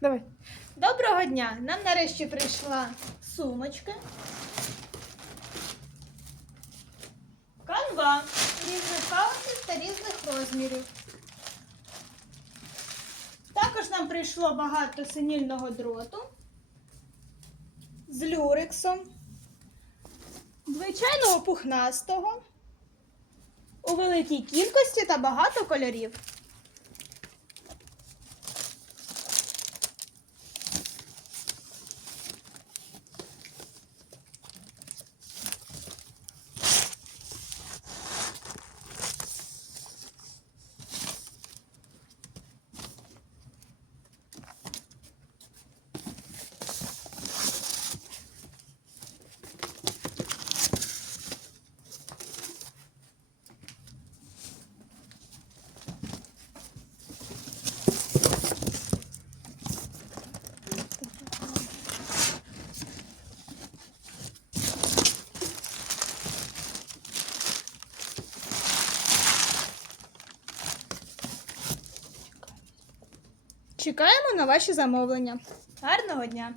Давай. Доброго дня! Нам нарешті прийшла сумочка. Канва різних каунтів та різних розмірів. Також нам прийшло багато синільного дроту з люрексом, звичайного пухнастого у великій кількості та багато кольорів. Чекаємо на ваші замовлення. Гарного дня!